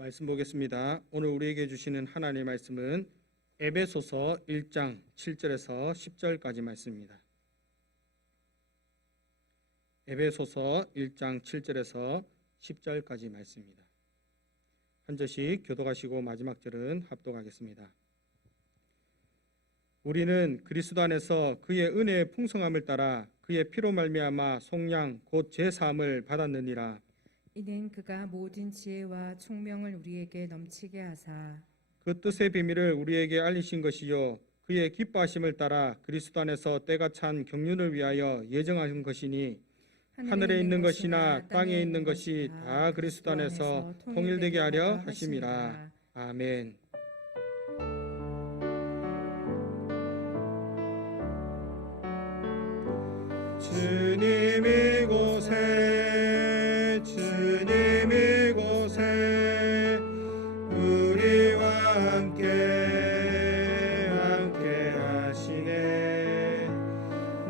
말씀 보겠습니다. 오늘 우리에게 주시는 하나님의 말씀은 에베소서 1장 7절에서 10절까지 말씀입니다. 에베소서 1장 7절에서 10절까지 말씀입니다. 한 절씩 교독하시고 마지막 절은 합독하겠습니다. 우리는 그리스도 안에서 그의 은혜의 풍성함을 따라 그의 피로 말미암아 속량 곧 제사함을 받았느니라. 이는 그가 모든 지혜와 총명을 우리에게 넘치게 하사 그 뜻의 비밀을 우리에게 알리신 것이요 그의 기뻐하심을 따라 그리스도 안에서 때가 찬 경륜을 위하여 예정하신 것이니 하늘에 있는 것이나 땅에 있는 것이 다 그리스도 안에서 통일되게 하려 하심이라. 아멘. 주님 이곳에 우리와 함께 하시네.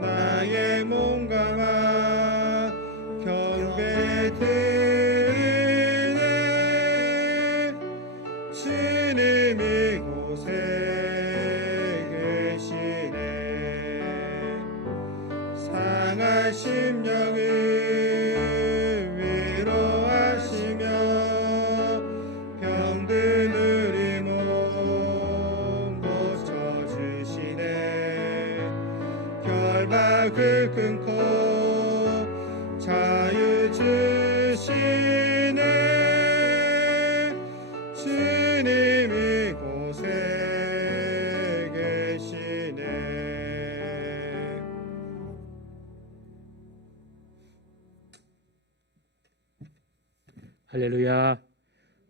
나의 몸감아 경배 드리네. 주님 이곳에 계시네. 상한 심령을 위로하시며 병든 우리 몸 고쳐주시네. 결박을 끊고 자유 주시네. 주님 이곳에 계시네. 할렐루야.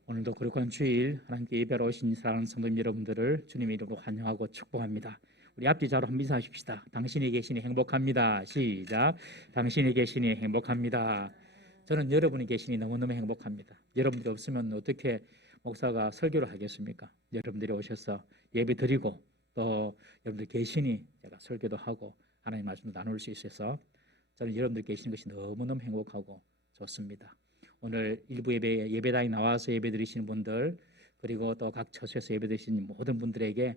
오늘도 거룩한 주일 하나님께 예배하러 오신 사랑하는 성도님 여러분들을 주님의 이름으로 환영하고 축복합니다. 우리 앞뒤 좌로 한번 인사하십시다. 당신이 계시니 행복합니다. 시작. 당신이 계시니 행복합니다. 저는 여러분이 계시니 너무너무 행복합니다. 여러분들이 없으면 어떻게 목사가 설교를 하겠습니까? 여러분들이 오셔서 예배 드리고 또 여러분들 계시니 제가 설교도 하고 하나님의 말씀도 나눌 수 있어서 저는 여러분들 계시는 것이 너무너무 행복하고 좋습니다. 오늘 일부 예배당에 나와서 예배 드리시는 분들, 그리고 또 각 처소에서 예배 드리시는 모든 분들에게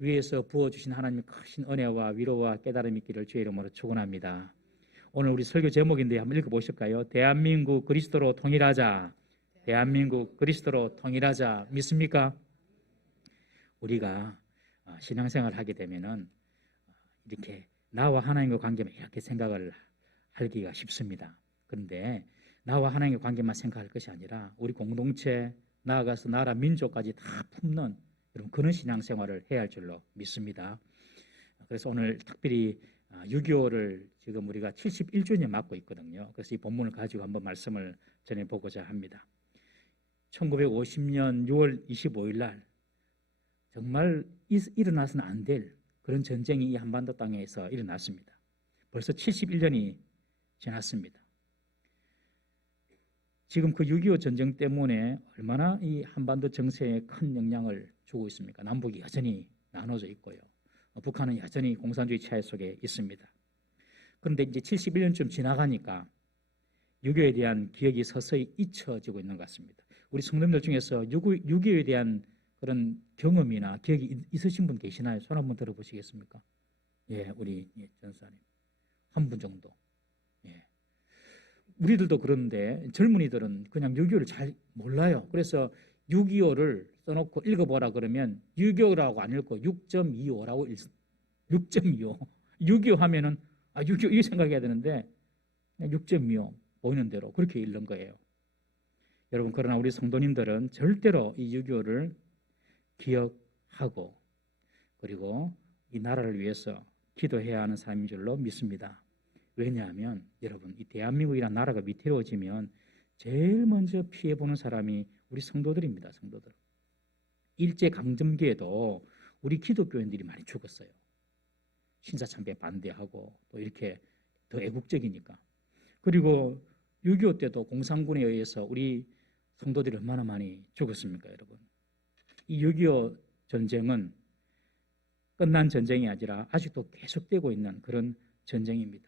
위에서 부어주신 하나님의 크신 은혜와 위로와 깨달음이 있기를 주의 이름으로 축원합니다. 오늘 우리 설교 제목인데 한번 읽어보실까요? 대한민국 그리스도로 통일하자. 대한민국 그리스도로 통일하자. 믿습니까? 우리가 신앙생활을 하게 되면은 이렇게 나와 하나님의 관계만 이렇게 생각을 하기가 쉽습니다. 그런데 나와 하나님의 관계만 생각할 것이 아니라 우리 공동체, 나아가서 나라 민족까지 다 품는 여러분 그런 신앙생활을 해야 할 줄로 믿습니다. 그래서 오늘 특별히 6.25를 지금 우리가 71주년 맞고 있거든요. 그래서 이 본문을 가지고 한번 말씀을 전해보고자 합니다. 1950년 6월 25일 날 정말 일어나서는 안 될 그런 전쟁이 이 한반도 땅에서 일어났습니다. 벌써 71년이 지났습니다. 지금 그 6.25 전쟁 때문에 얼마나 이 한반도 정세에 큰 영향을 주고 있습니까? 남북이 여전히 나눠져 있고요. 북한은 여전히 공산주의 치하 속에 있습니다. 그런데 이제 71년쯤 지나가니까 6.25에 대한 기억이 서서히 잊혀지고 있는 것 같습니다. 우리 성도님들 중에서 6.25에 대한 그런 경험이나 기억이 있으신 분 계시나요? 손 한번 들어보시겠습니까? 예, 우리 전사님 한 분 정도. 예. 우리들도 그런데 젊은이들은 그냥 6.25를 잘 몰라요. 그래서 6.25를 써놓고 읽어보라 그러면 6.25라고 안 읽고 6.25라고 6.25. 6.25 하면은 6.25 이 생각해야 되는데 6.25 보이는 대로 그렇게 읽는 거예요. 여러분 그러나 우리 성도님들은 절대로 이 6.25를 기억하고 그리고 이 나라를 위해서 기도해야 하는 사람인 줄로 믿습니다. 왜냐하면 여러분 이 대한민국이라는 나라가 위태로워지면 제일 먼저 피해보는 사람이 우리 성도들입니다. 성도들. 일제강점기에도 우리 기독교인들이 많이 죽었어요. 신사참배에 반대하고 또 이렇게 더 애국적이니까. 그리고 6.25 때도 공산군에 의해서 우리 성도들이 얼마나 많이 죽었습니까, 여러분? 이 6.25 전쟁은 끝난 전쟁이 아니라 아직도 계속되고 있는 그런 전쟁입니다.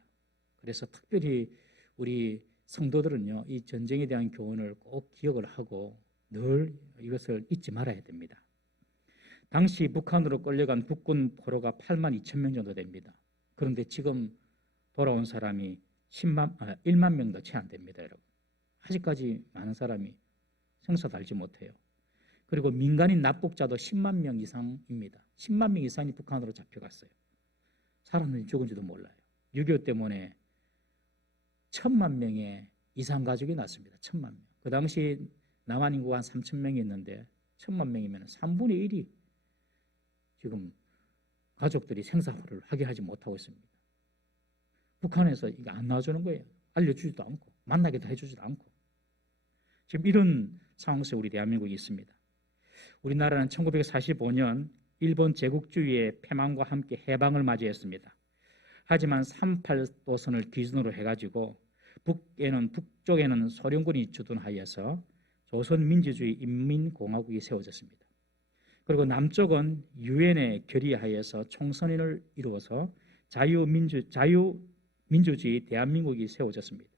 그래서 특별히 우리 성도들은요, 이 전쟁에 대한 교훈을 꼭 기억을 하고 늘 이것을 잊지 말아야 됩니다. 당시 북한으로 끌려간 국군 포로가 8만 2천 명 정도 됩니다. 그런데 지금 돌아온 사람이 1만 명도 채 안 됩니다, 여러분. 아직까지 많은 사람이 생사도 알지 못해요. 그리고 민간인 납북자도 10만 명 이상입니다. 10만 명 이상이 북한으로 잡혀갔어요. 살았는지 죽은지도 몰라요. 6.25 때문에 1,000만 명의 이상 가족이 났습니다. 1,000만 명. 그 당시 남한 인구가 한 3천 명이 있는데 1,000만 명이면 3분의 1이 지금 가족들이 생사를 하게 하지 못하고 있습니다. 북한에서 이게 안 나와주는 거예요. 알려주지도 않고 만나게도 해주지도 않고 지금 이런 상황 속에 우리 대한민국이 있습니다. 우리나라는 1945년 일본 제국주의의 패망과 함께 해방을 맞이했습니다. 하지만 38도선을 기준으로 해가지고 북쪽에는 소련군이 주둔하여서 조선민주주의 인민공화국이 세워졌습니다. 그리고 남쪽은 유엔에 결의하여서 총선을 이루어서 자유민주주의 대한민국이 세워졌습니다.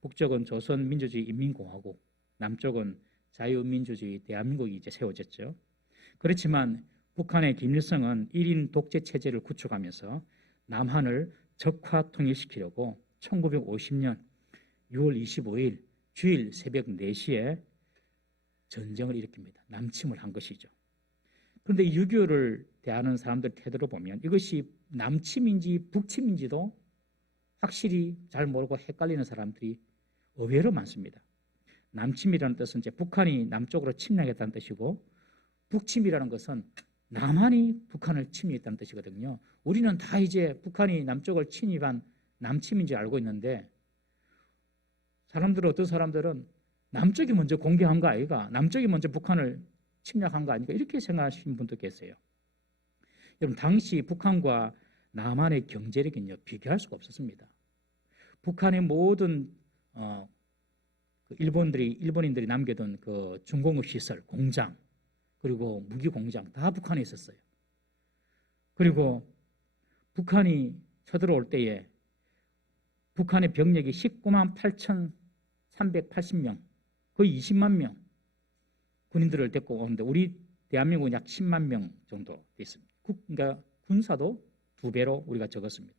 북쪽은 조선민주주의 인민공화국, 남쪽은 자유민주주의 대한민국이 이제 세워졌죠. 그렇지만 북한의 김일성은 1인 독재 체제를 구축하면서 남한을 적화 통일시키려고 1950년 6월 25일 주일 새벽 4시에 전쟁을 일으킵니다. 남침을 한 것이죠. 그런데 6.25를 대하는 사람들 태도로 보면 이것이 남침인지 북침인지도 확실히 잘 모르고 헷갈리는 사람들이 의외로 많습니다. 남침이라는 뜻은 이제 북한이 남쪽으로 침략했다는 뜻이고 북침이라는 것은 남한이 북한을 침입했다는 뜻이거든요. 우리는 다 이제 북한이 남쪽을 침입한 남침인지 알고 있는데 어떤 사람들은 남쪽이 먼저 공격한 거 아이가? 남쪽이 먼저 북한을 침략한 거 아니까? 이렇게 생각하시는 분도 계세요. 여러분, 당시 북한과 남한의 경제력은요, 비교할 수가 없었습니다. 북한의 모든 일본인들이 남겨둔 그 중공업 시설, 공장, 그리고 무기 공장 다 북한에 있었어요. 그리고 북한이 쳐들어올 때에 북한의 병력이 19만 8,380명, 거의 20만 명 군인들을 데리고 오는데 우리 대한민국은 약 10만 명 정도 돼 있습니다. 그러니까 군사도 2배로 우리가 적었습니다.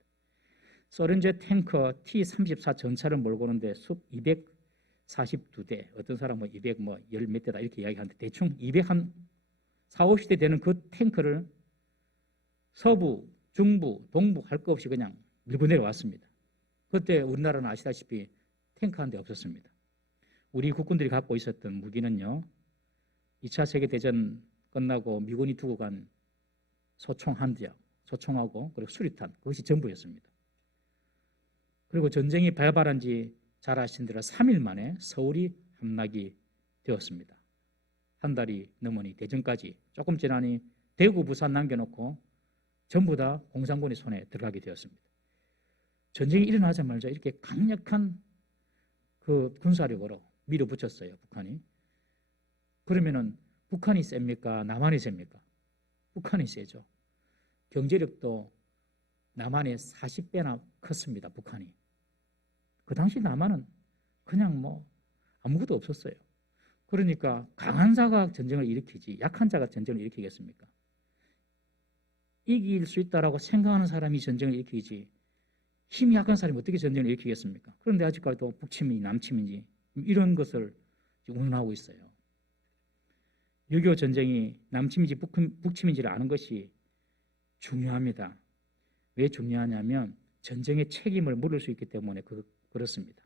소련제 탱커 T-34 전차를 몰고 오는데 숲 242대, 어떤 사람은 200 열 몇 대다 이렇게 이야기하는데 대충 200한 40, 50대 되는 그 탱크를 서부, 중부, 동부 할 것 없이 그냥 밀고 내려왔습니다. 그때 우리나라는 아시다시피 탱크 한 대 없었습니다. 우리 국군들이 갖고 있었던 무기는요, 2차 세계대전 끝나고 미군이 두고 간 소총 한 대, 소총하고 그리고 수리탄, 그것이 전부였습니다. 그리고 전쟁이 발발한 지 잘 아시는 대로 3일 만에 서울이 함락이 되었습니다. 한 달이 넘으니 대전까지 조금 지나니 대구, 부산 남겨놓고 전부 다 공산군의 손에 들어가게 되었습니다. 전쟁이 일어나자마자 이렇게 강력한 그 군사력으로 밀어붙였어요, 북한이. 그러면은 북한이 셉니까? 남한이 셉니까? 북한이 세죠. 경제력도 남한의 40배나 컸습니다, 북한이. 그 당시 남한은 그냥 아무것도 없었어요. 그러니까 강한 자가 전쟁을 일으키지 약한 자가 전쟁을 일으키겠습니까? 이길 수 있다라고 생각하는 사람이 전쟁을 일으키지 힘이 약한 사람이 어떻게 전쟁을 일으키겠습니까? 그런데 아직까지도 북침이 남침인지 이런 것을 운운하고 있어요. 6.25 전쟁이 남침인지 북침인지를 아는 것이 중요합니다. 왜 중요하냐면 전쟁의 책임을 물을 수 있기 때문에 그렇습니다.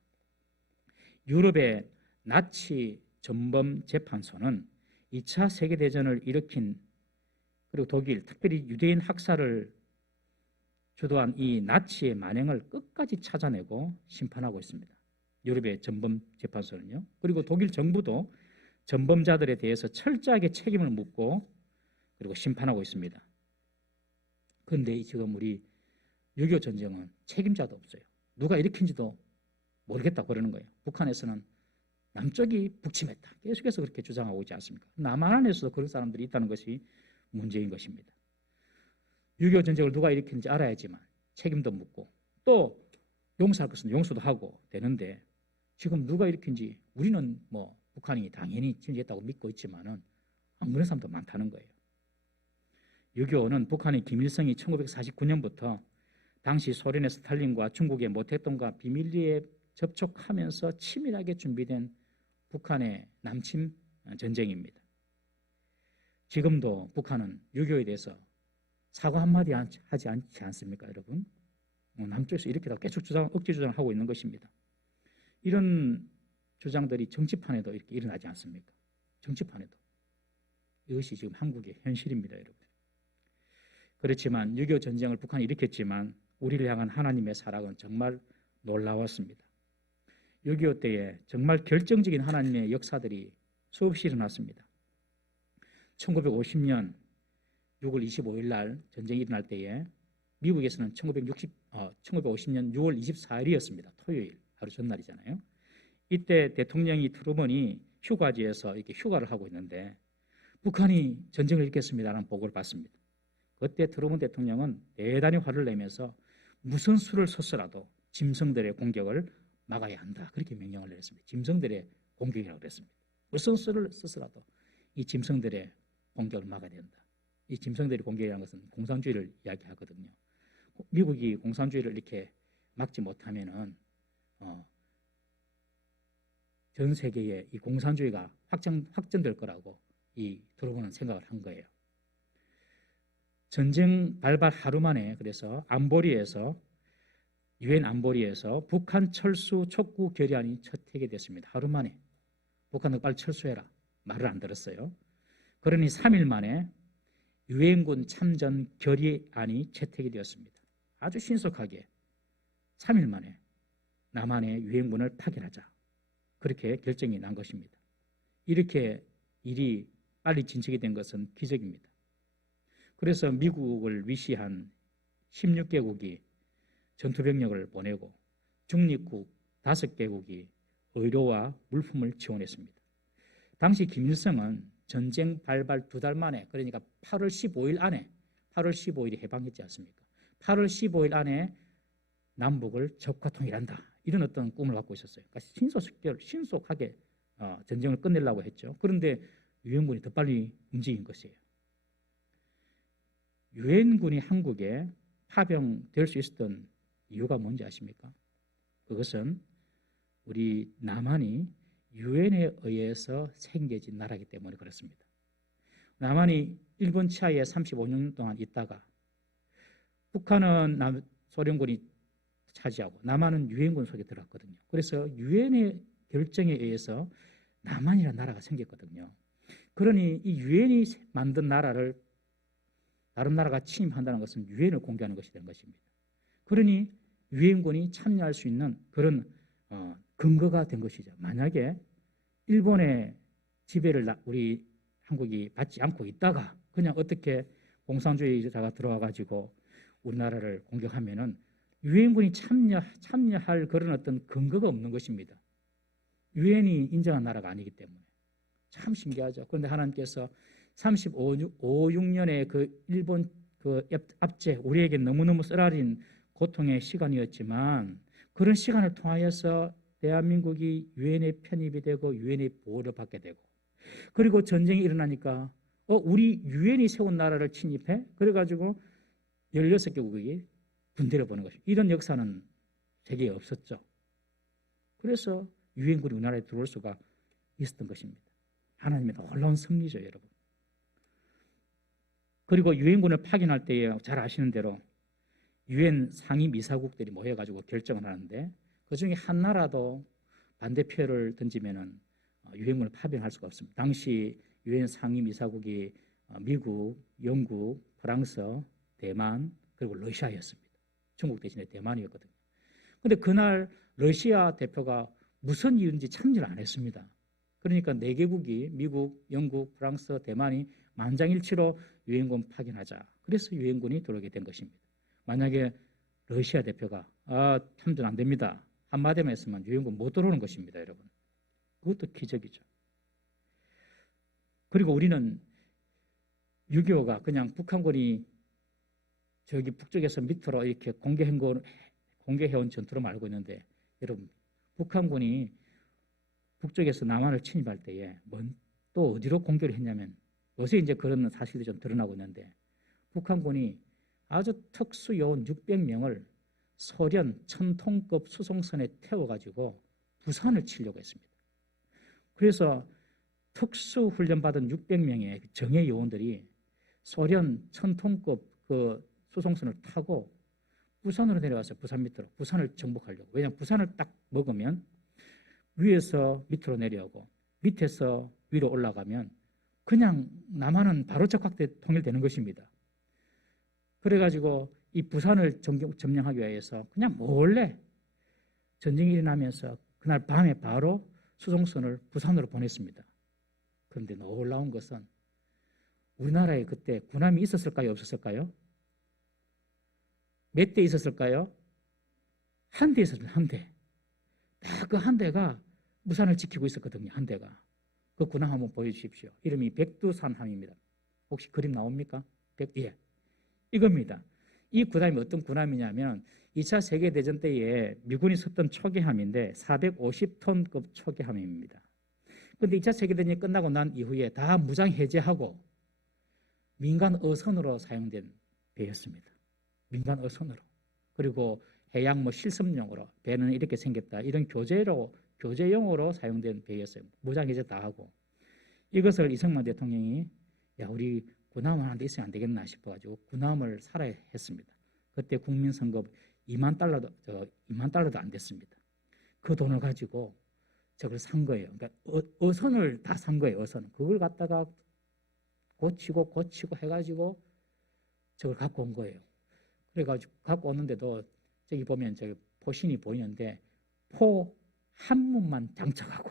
유럽의 나치 전범 재판소는 2차 세계대전을 일으킨 그리고 독일, 특별히 유대인 학살을 주도한 이 나치의 만행을 끝까지 찾아내고 심판하고 있습니다. 유럽의 전범 재판소는요. 그리고 독일 정부도 전범자들에 대해서 철저하게 책임을 묻고 그리고 심판하고 있습니다. 그런데 지금 우리 6.25 전쟁은 책임자도 없어요. 누가 일으킨지도 모르겠다 그러는 거예요. 북한에서는 남쪽이 북침했다. 계속해서 그렇게 주장하고 있지 않습니까? 남한 안에서도 그런 사람들이 있다는 것이 문제인 것입니다. 6.25 전쟁을 누가 일으켰는지 알아야지만 책임도 묻고 또 용서할 것은 용서도 하고 되는데 지금 누가 일으킨지 우리는 북한이 당연히 침략했다고 믿고 있지만은 안 그런 사람도 많다는 거예요. 6.25는 북한의 김일성이 1949년부터 당시 소련의 스탈린과 중국의 모택동과 비밀리에 접촉하면서 치밀하게 준비된 북한의 남침 전쟁입니다. 지금도 북한은 6.25에 대해서 사과 한마디 하지 않지 않습니까, 여러분? 남쪽에서 이렇게 계속 억지 주장을 하고 있는 것입니다. 이런 주장들이 정치판에도 이렇게 일어나지 않습니까? 정치판에도. 이것이 지금 한국의 현실입니다, 여러분. 그렇지만 6.25 전쟁을 북한이 일으켰지만 우리를 향한 하나님의 사랑은 정말 놀라웠습니다. 6.25 때에 정말 결정적인 하나님의 역사들이 수없이 일어났습니다. 1950년 6월 25일 날 전쟁이 일어날 때에 미국에서는 1950년 6월 24일이었습니다. 토요일, 하루 전날이잖아요. 이때 대통령이 트루먼이 휴가지에서 이렇게 휴가를 하고 있는데 북한이 전쟁을 일으켰습니다라는 보고를 받습니다. 그때 트루먼 대통령은 대단히 화를 내면서 무슨 수를 써서라도 짐승들의 공격을 막아야 한다. 그렇게 명령을 내렸습니다. 짐승들의 공격이라고 그랬습니다. 무슨 수를 써서라도 이 짐승들의 공격을 막아야 된다. 이 짐승들의 공격이라는 것은 공산주의를 이야기하거든요. 미국이 공산주의를 이렇게 막지 못하면은 전 세계에 이 공산주의가 확전될 거라고 이 트루먼은 생각을 한 거예요. 전쟁 발발 하루 만에 그래서 유엔 안보리에서 북한 철수 촉구 결의안이 채택이 됐습니다. 하루 만에 북한은 빨리 철수해라 말을 안 들었어요. 그러니 3일 만에 유엔군 참전 결의안이 채택이 되었습니다. 아주 신속하게 3일 만에 남한의 유엔군을 파견하자 그렇게 결정이 난 것입니다. 이렇게 일이 빨리 진척이 된 것은 기적입니다. 그래서 미국을 위시한 16개국이 전투병력을 보내고 중립국 5개국이 의료와 물품을 지원했습니다. 당시 김일성은 전쟁 발발 2달 만에 그러니까 8월 15일 안에 8월 15일이 해방했지 않습니까? 8월 15일 안에 남북을 적화 통일한다. 이런 어떤 꿈을 갖고 있었어요. 그러니까 신속하게 전쟁을 끝내려고 했죠. 그런데 유엔군이 더 빨리 움직인 것이에요. 유엔군이 한국에 파병될 수 있었던 이유가 뭔지 아십니까? 그것은 우리 남한이 유엔에 의해서 생겨진 나라이기 때문에 그렇습니다. 남한이 일본 치하에 35년 동안 있다가 북한은 소련군이 차지하고 남한은 유엔군 속에 들어갔거든요. 그래서 유엔의 결정에 의해서 남한이라는 나라가 생겼거든요. 그러니 이 유엔이 만든 나라를 다른 나라가 침입한다는 것은 유엔을 공개하는 것이 된 것입니다. 그러니 유엔군이 참여할 수 있는 그런 근거가 된 것이죠. 만약에 일본의 지배를 우리 한국이 받지 않고 있다가 그냥 어떻게 공산주의자가 들어와 가지고 우리나라를 공격하면은 유엔군이 참여할 그런 어떤 근거가 없는 것입니다. 유엔이 인정한 나라가 아니기 때문에 참 신기하죠. 그런데 하나님께서 35-6년의 그 일본 그 압제 우리에게 너무너무 쓰라린 고통의 시간이었지만 그런 시간을 통하여서 대한민국이 유엔에 편입이 되고 유엔의 보호를 받게 되고 그리고 전쟁이 일어나니까 우리 유엔이 세운 나라를 침입해? 그래가지고 16개국이 분대를 보는 것이죠. 이런 역사는 세계에 없었죠. 그래서 유엔군이 우리나라에 들어올 수가 있었던 것입니다. 하나님의 놀라운 섭리죠, 여러분. 그리고 유엔군을 파견할 때에 잘 아시는 대로 유엔 상임이사국들이 모여가지고 결정을 하는데 그중에 한 나라도 반대표를 던지면은 유엔군을 파병할 수가 없습니다. 당시 유엔 상임이사국이 미국, 영국, 프랑스, 대만 그리고 러시아였습니다. 중국 대신에 대만이었거든요. 그런데 그날 러시아 대표가 무슨 이유인지 참여를 안 했습니다. 그러니까 4개국이 미국, 영국, 프랑스, 대만이 만장일치로 유엔군 파견하자. 그래서 유엔군이 들어오게 된 것입니다. 만약에 러시아 대표가 참전 안 됩니다. 한마디만 했으면 유엔군 못 들어오는 것입니다, 여러분. 그것도 기적이죠. 그리고 우리는 6.25가 그냥 북한군이 저기 북쪽에서 밑으로 이렇게 공개해온 전투로 알고 있는데 여러분 북한군이 북쪽에서 남한을 침입할 때에 또 어디로 공격을 했냐면, 요새 이제 그런 사실이 좀 드러나고 있는데, 북한군이 아주 특수요원 600명을 소련 1000톤급 수송선에 태워가지고 부산을 치려고 했습니다. 그래서 특수훈련받은 600명의 정예 요원들이 소련 1000톤급 그 수송선을 타고 부산으로 내려왔어요. 부산 밑으로. 부산을 정복하려고. 왜냐하면 부산을 딱 먹으면 위에서 밑으로 내려오고 밑에서 위로 올라가면 그냥 남한은 바로 적확대 통일되는 것입니다. 그래가지고 이 부산을 점령하기 위해서 그냥 몰래 전쟁이 일어나면서 그날 밤에 바로 수송선을 부산으로 보냈습니다. 그런데 놀라운 것은 우리나라에 그때 군함이 있었을까요? 없었을까요? 몇 대 있었을까요? 한 대 있었습니다. 한 대. 딱 그 한 대가 부산을 지키고 있었거든요. 한 대가. 그 군함 한번 보여주십시오. 이름이 백두산함입니다. 혹시 그림 나옵니까? 예. 이겁니다. 이 군함이 어떤 군함이냐면 2차 세계대전 때에 미군이 썼던 초계함인데 450톤급 초계함입니다. 그런데 2차 세계대전이 끝나고 난 이후에 다 무장 해제하고 민간 어선으로 사용된 배였습니다. 민간 어선으로. 그리고 해양 실습용으로 배는 이렇게 생겼다. 이런 교제용으로 사용된 배였어요. 무장 해제 다 하고. 이것을 이승만 대통령이 우리 군함 하나 있으면 안 되겠나 싶어가지고 군함을 사라 했습니다. 그때 국민 선급 2만 달러도 안 됐습니다. 그 돈을 가지고 저걸 산 거예요. 그러니까 어선을 다 산 거예요. 어선. 그걸 갖다가 고치고 해가지고 저걸 갖고 온 거예요. 그래가지고 갖고 오는데도 저기 보면 저기 포신이 보이는데 포 한 문만 장착하고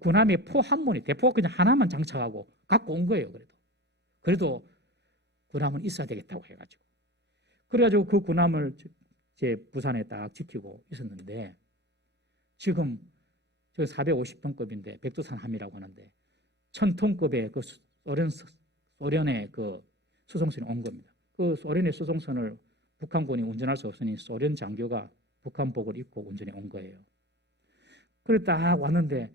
군함에 포 한 문이 대포 그냥 하나만 장착하고 갖고 온 거예요. 그래도 군함은 있어야 되겠다고 해가지고 그래가지고 그 군함을 이제 부산에 딱 지키고 있었는데 지금 저 450톤급인데 백두산함이라고 하는데 1000톤급의 그 소련의 그 수송선이 온 겁니다. 그 소련의 수송선을 북한군이 운전할 수 없으니 소련 장교가 북한복을 입고 운전해 온 거예요. 그래 딱 왔는데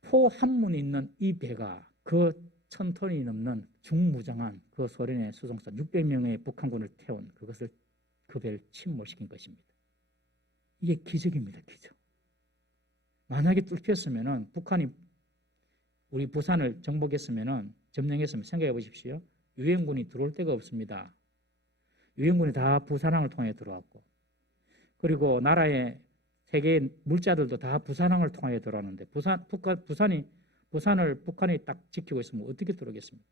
포 한 문 있는 이 배가 그 1000톤이 넘는 중무장한 그 소련의 수송선 600명의 북한군을 태운 그 배를 침몰시킨 것입니다. 이게 기적입니다. 기적. 만약에 뚫혔으면은 북한이 우리 부산을 정복했으면은 점령했으면 생각해 보십시오. 유엔군이 들어올 데가 없습니다. 유엔군이 다 부산항을 통해 들어왔고 그리고 나라의 세계의 물자들도 다 부산항을 통해 들어왔는데 부산을 북한이 딱 지키고 있으면 어떻게 들어오겠습니까?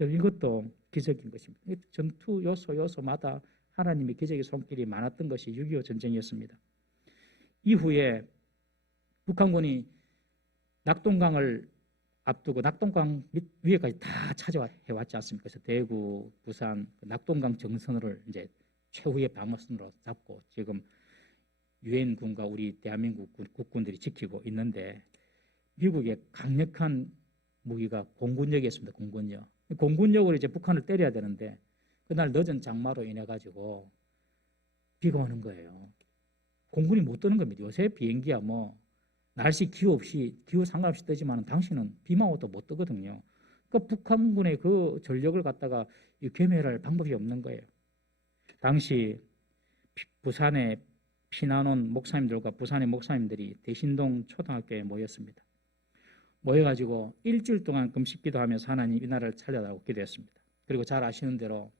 이것도 기적인 것입니다. 전투 요소마다 하나님의 기적의 손길이 많았던 것이 6.25 전쟁이었습니다. 이후에 북한군이 낙동강을 앞두고 낙동강 위에까지 다 찾아왔지 않습니까? 그래서 대구, 부산, 낙동강 정선을 이제 최후의 방어선으로 잡고 지금 유엔군과 우리 대한민국 국군들이 지키고 있는데 미국의 강력한 무기가 공군력이었습니다. 공군력. 공군력으로 이제 북한을 때려야 되는데 그날 늦은 장마로 인해 가지고 비가 오는 거예요. 공군이 못 뜨는 겁니다. 요새 비행기야 날씨 기후 상관없이 뜨지만 당시는 비만 와도 못 뜨거든요. 그러니까 북한군의 그 전력을 갖다가 괴멸할 방법이 없는 거예요. 당시 부산에 피난 온 목사님들과 부산의 목사님들이 대신동 초등학교에 모였습니다. 모여가지고 일주일 동안 금식 기도하면서 하나님 이 나라를 살려달라고 기도했습니다. 그리고 잘 아시는 대로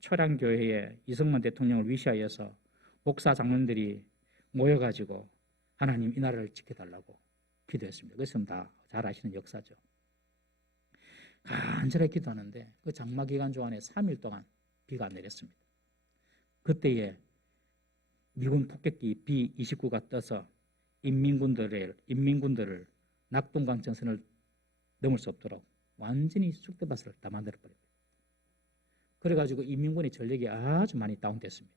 초량교회에 이승만 대통령을 위시하여서 목사 장로들이 모여가지고 하나님 이 나라를 지켜달라고 기도했습니다. 그것은 다 잘 아시는 역사죠. 간절히 기도하는데 그 장마 기간 동안에 3일 동안 비가 안 내렸습니다. 그때에 미군 폭격기 B-29가 떠서 인민군들을 낙동강 전선을 넘을 수 없도록 완전히 쑥대밭을 다 만들어버립니다. 그래가지고 인민군의 전력이 아주 많이 다운됐습니다.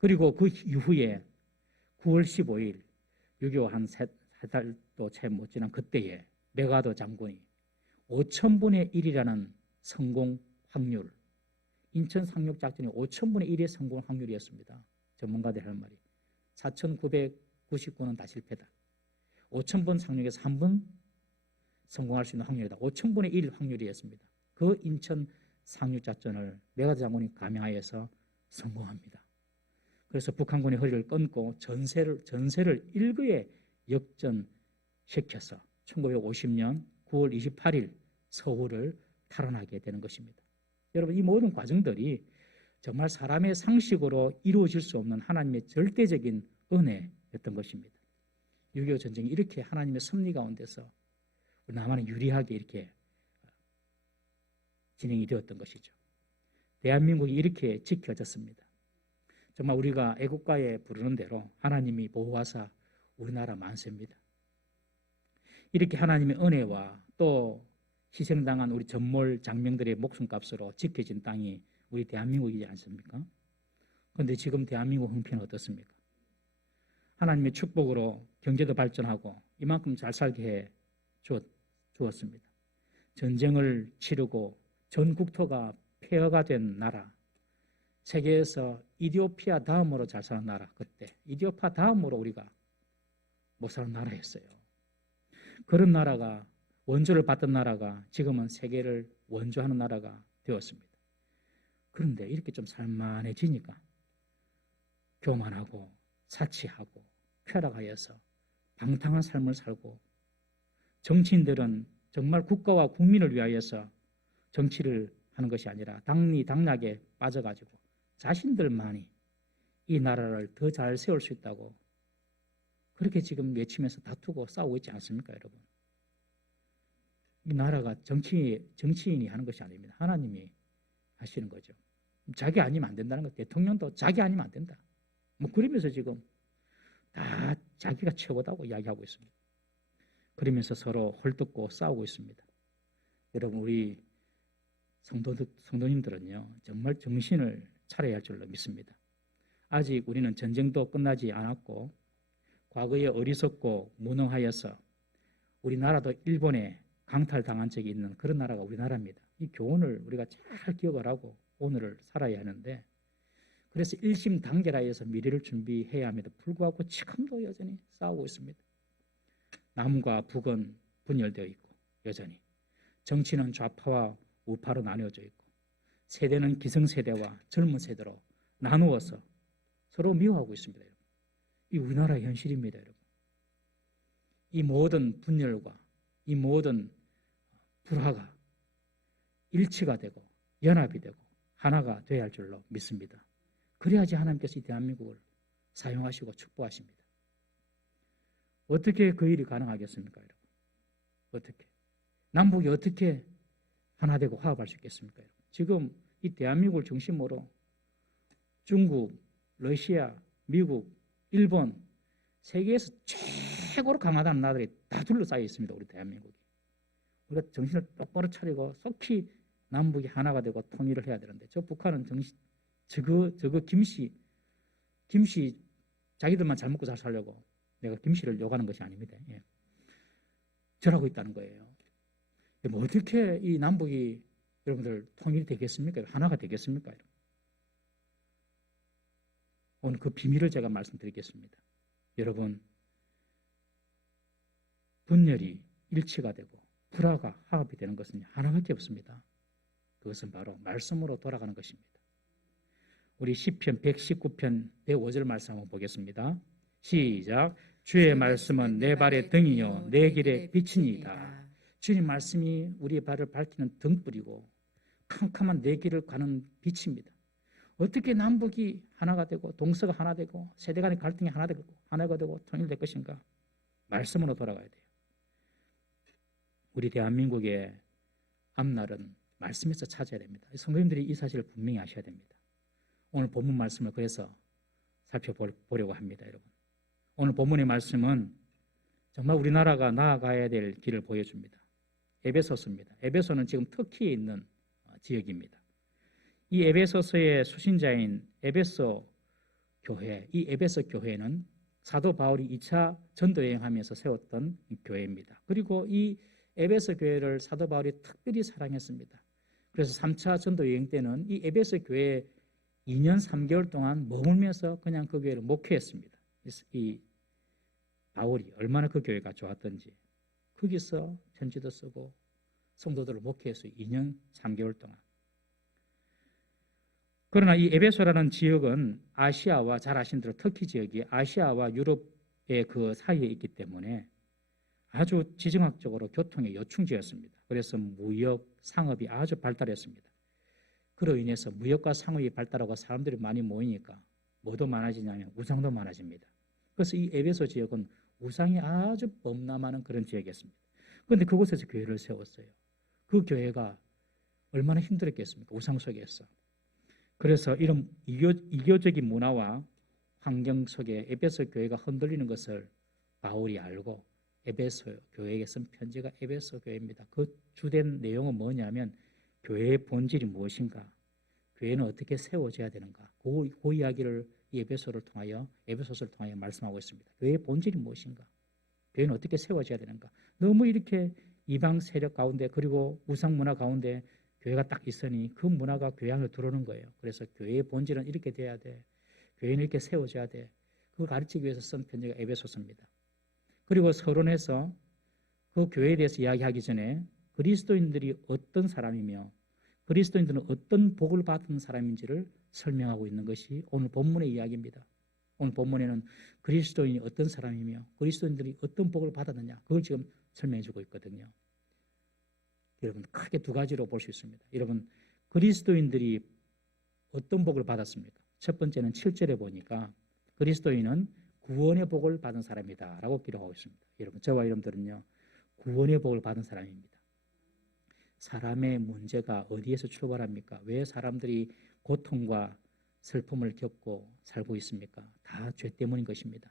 그리고 그 이후에 9월 15일 6.25 한 세 달도 채 못 지난 그때에 메가더 장군이 5,000분의 1이라는 성공 확률, 인천 상륙 작전이 5,000분의 1의 성공 확률이었습니다. 전문가들 하는 말이 4,999는 다 실패다. 5,000번 상륙에서 한 번 성공할 수 있는 확률이다. 5,000분의 1 확률이었습니다. 그 인천 상륙작전을 메가더 장군이 감행하여서 성공합니다. 그래서 북한군의 허리를 끊고 전세를 일거에 역전시켜서 1950년 9월 28일 서울을 탈환하게 되는 것입니다. 여러분, 이 모든 과정들이 정말 사람의 상식으로 이루어질 수 없는 하나님의 절대적인 은혜였던 것입니다. 6.25 전쟁이 이렇게 하나님의 섭리 가운데서 우리 남한은 유리하게 이렇게 진행이 되었던 것이죠. 대한민국이 이렇게 지켜졌습니다. 정말 우리가 애국가에 부르는 대로 하나님이 보호하사 우리나라 만세입니다. 이렇게 하나님의 은혜와 또 희생당한 우리 전몰 장병들의 목숨값으로 지켜진 땅이 우리 대한민국이지 않습니까? 그런데 지금 대한민국 형편은 어떻습니까? 하나님의 축복으로 경제도 발전하고 이만큼 잘 살게 해 주었습니다. 전쟁을 치르고 전 국토가 폐허가 된 나라, 세계에서 이디오피아 다음으로 잘 사는 나라, 그때 이디오피아 다음으로 우리가 못 사는 나라였어요. 그런 나라가, 원조를 받던 나라가 지금은 세계를 원조하는 나라가 되었습니다. 그런데 이렇게 좀 살만해지니까 교만하고 사치하고 쾌락하여서 방탕한 삶을 살고, 정치인들은 정말 국가와 국민을 위하여서 정치를 하는 것이 아니라 당락에 빠져가지고 자신들만이 이 나라를 더 잘 세울 수 있다고 그렇게 지금 외치면서 다투고 싸우고 있지 않습니까, 여러분? 이 나라가 정치인이 하는 것이 아닙니다. 하나님이 하시는 거죠. 자기 아니면 안 된다는 것. 대통령도 자기 아니면 안 된다. 뭐 그러면서 지금 다 자기가 최고다고 이야기하고 있습니다. 그러면서 서로 헐뜯고 싸우고 있습니다. 여러분, 우리 성도님들은요, 정말 정신을 차려야 할 줄로 믿습니다. 아직 우리는 전쟁도 끝나지 않았고 과거에 어리석고 무능하여서 우리나라도 일본에 강탈당한 적이 있는 그런 나라가 우리나라입니다. 이 교훈을 우리가 잘 기억을 하고 오늘을 살아야 하는데, 그래서 일심단결하여서 미래를 준비해야 함에도 불구하고 지금도 여전히 싸우고 있습니다. 남과 북은 분열되어 있고 여전히 정치는 좌파와 우파로 나뉘어져 있고 세대는 기성세대와 젊은 세대로 나누어서 서로 미워하고 있습니다. 여러분. 이 우리나라의 현실입니다. 여러분. 이 모든 분열과 이 모든 불화가 일치가 되고 연합이 되고 하나가 되어야 할 줄로 믿습니다. 그래야지 하나님께서 이 대한민국을 사용하시고 축복하십니다. 어떻게 그 일이 가능하겠습니까, 여러분? 어떻게? 남북이 어떻게 하나 되고 화합할 수 있겠습니까, 여러분? 지금 이 대한민국을 중심으로 중국, 러시아, 미국, 일본, 세계에서 최고로 강하다는 나라들이 다 둘러싸여 있습니다, 우리 대한민국이. 우리가 정신을 똑바로 차리고 속히 남북이 하나가 되고 통일을 해야 되는데, 저 북한은 저거 김씨 자기들만 잘 먹고 잘 살려고 내가 김씨를 욕하는 것이 아닙니다. 예. 저러고 있다는 거예요. 뭐 어떻게 이 남북이 여러분들 통일이 되겠습니까? 하나가 되겠습니까? 오늘 그 비밀을 제가 말씀드리겠습니다. 여러분, 분열이 일치가 되고 불화가 화합이 되는 것은 하나밖에 없습니다. 그것은 바로 말씀으로 돌아가는 것입니다. 우리 시편 119편 105절 말씀 한번 보겠습니다. 시작. 주의 말씀은 내 발의 등이요 내 길의 빛이니이다. 주님 말씀이 우리의 발을 밝히는 등불이고 캄캄한 내 길을 가는 빛입니다. 어떻게 남북이 하나가 되고 동서가 하나 되고 세대 간의 갈등이 하나가 되고 통일될 것인가? 말씀으로 돌아가야 돼요. 우리 대한민국의 앞날은 말씀에서 찾아야 됩니다. 성도님들이 이 사실을 분명히 아셔야 됩니다. 오늘 본문 말씀을 그래서 살펴보려고 합니다, 여러분. 오늘 본문의 말씀은 정말 우리나라가 나아가야 될 길을 보여줍니다. 에베소서입니다. 에베소는 지금 터키에 있는 지역입니다. 이 에베소서의 수신자인 에베소 교회, 이 에베소 교회는 사도 바울이 2차 전도 여행하면서 세웠던 교회입니다. 그리고 이 에베소 교회를 사도 바울이 특별히 사랑했습니다. 그래서 3차 전도 여행 때는 이 에베소 교회에 2년 3개월 동안 머물면서 그냥 그 교회를 목회했습니다. 이 바울이 얼마나 그 교회가 좋았던지 거기서 편지도 쓰고 성도들을 목회해서 2년 3개월 동안. 그러나 이 에베소라는 지역은 아시아와 잘 아신 대로 터키 지역이 아시아와 유럽의 그 사이에 있기 때문에 아주 지정학적으로 교통의 요충지였습니다. 그래서 무역, 상업이 아주 발달했습니다. 그로 인해서 무역과 상업이 발달하고 사람들이 많이 모이니까 뭐도 많아지냐면 우상도 많아집니다. 그래서 이 에베소 지역은 우상이 아주 범람하는 그런 지역이었습니다. 그런데 그곳에서 교회를 세웠어요. 그 교회가 얼마나 힘들었겠습니까? 우상 속에서. 그래서 이런 이교적인 문화와 환경 속에 에베소 교회가 흔들리는 것을 바울이 알고 에베소 교회에게 쓴 편지가 에베소 교회입니다. 그 주된 내용은 뭐냐면 교회의 본질이 무엇인가, 교회는 어떻게 세워져야 되는가, 그 이야기를 이 에베소서를 통하여 말씀하고 있습니다. 교회의 본질이 무엇인가, 교회는 어떻게 세워져야 되는가. 너무 이렇게 이방 세력 가운데 그리고 우상 문화 가운데 교회가 딱 있으니 그 문화가 교회 안으로 들어오는 거예요. 그래서 교회의 본질은 이렇게 돼야 돼. 교회는 이렇게 세워져야 돼. 그걸 가르치기 위해서 쓴 편지가 에베소서입니다. 그리고 서론에서 그 교회에 대해서 이야기하기 전에 그리스도인들이 어떤 사람이며 그리스도인들은 어떤 복을 받은 사람인지를 설명하고 있는 것이 오늘 본문의 이야기입니다. 오늘 본문에는 그리스도인이 어떤 사람이며 그리스도인들이 어떤 복을 받았느냐 그걸 지금 설명해 주고 있거든요. 여러분 크게 두 가지로 볼 수 있습니다. 여러분 그리스도인들이 어떤 복을 받았습니까? 첫 번째는 7절에 보니까 그리스도인은 구원의 복을 받은 사람이다 라고 기록하고 있습니다. 여러분 저와 여러분들은요 구원의 복을 받은 사람입니다. 사람의 문제가 어디에서 출발합니까? 왜 사람들이 고통과 슬픔을 겪고 살고 있습니까? 다 죄 때문인 것입니다.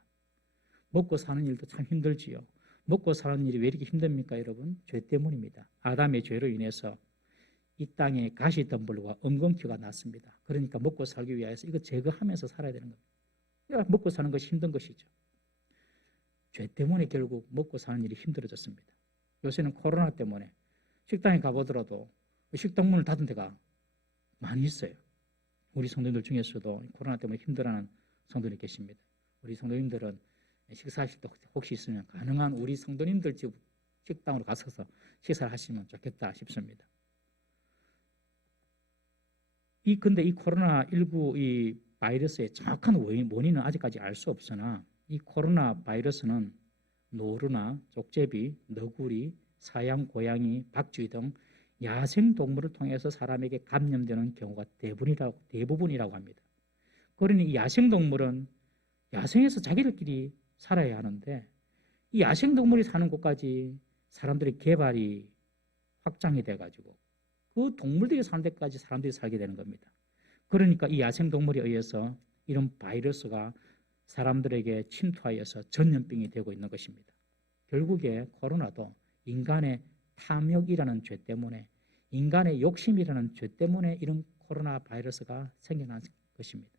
먹고 사는 일도 참 힘들지요. 먹고 사는 일이 왜 이렇게 힘듭니까 여러분? 죄 때문입니다. 아담의 죄로 인해서 이 땅에 가시덤불과 엉겅퀴가 났습니다. 그러니까 먹고 살기 위해서 이거 제거하면서 살아야 되는 겁니다. 먹고 사는 것이 힘든 것이죠. 죄 때문에 결국 먹고 사는 일이 힘들어졌습니다. 요새는 코로나 때문에 식당에 가보더라도 식당문을 닫은 데가 많이 있어요. 우리 성도님들 중에서도 코로나 때문에 힘들어하는 성도님이 계십니다. 우리 성도님들은 식사하실 때 혹시 있으면 가능한 우리 성도님들 집 식당으로 가셔서 식사를 하시면 좋겠다 싶습니다. 근데 이 코로나19 이 바이러스의 정확한 원인은 아직까지 알 수 없으나 이 코로나 바이러스는 노루나 족제비, 너구리, 사양 고양이, 박쥐 등 야생 동물을 통해서 사람에게 감염되는 경우가 대부분이라고 합니다. 그러니 이 야생 동물은 야생에서 자기들끼리 살아야 하는데 이 야생 동물이 사는 곳까지 사람들의 개발이 확장이 돼가지고 그 동물들이 사는 데까지 사람들이 살게 되는 겁니다. 그러니까 이 야생 동물에 의해서 이런 바이러스가 사람들에게 침투하여서 전염병이 되고 있는 것입니다. 결국에 코로나도 인간의 탐욕이라는 죄 때문에 인간의 욕심이라는 죄 때문에 이런 코로나 바이러스가 생겨난 것입니다.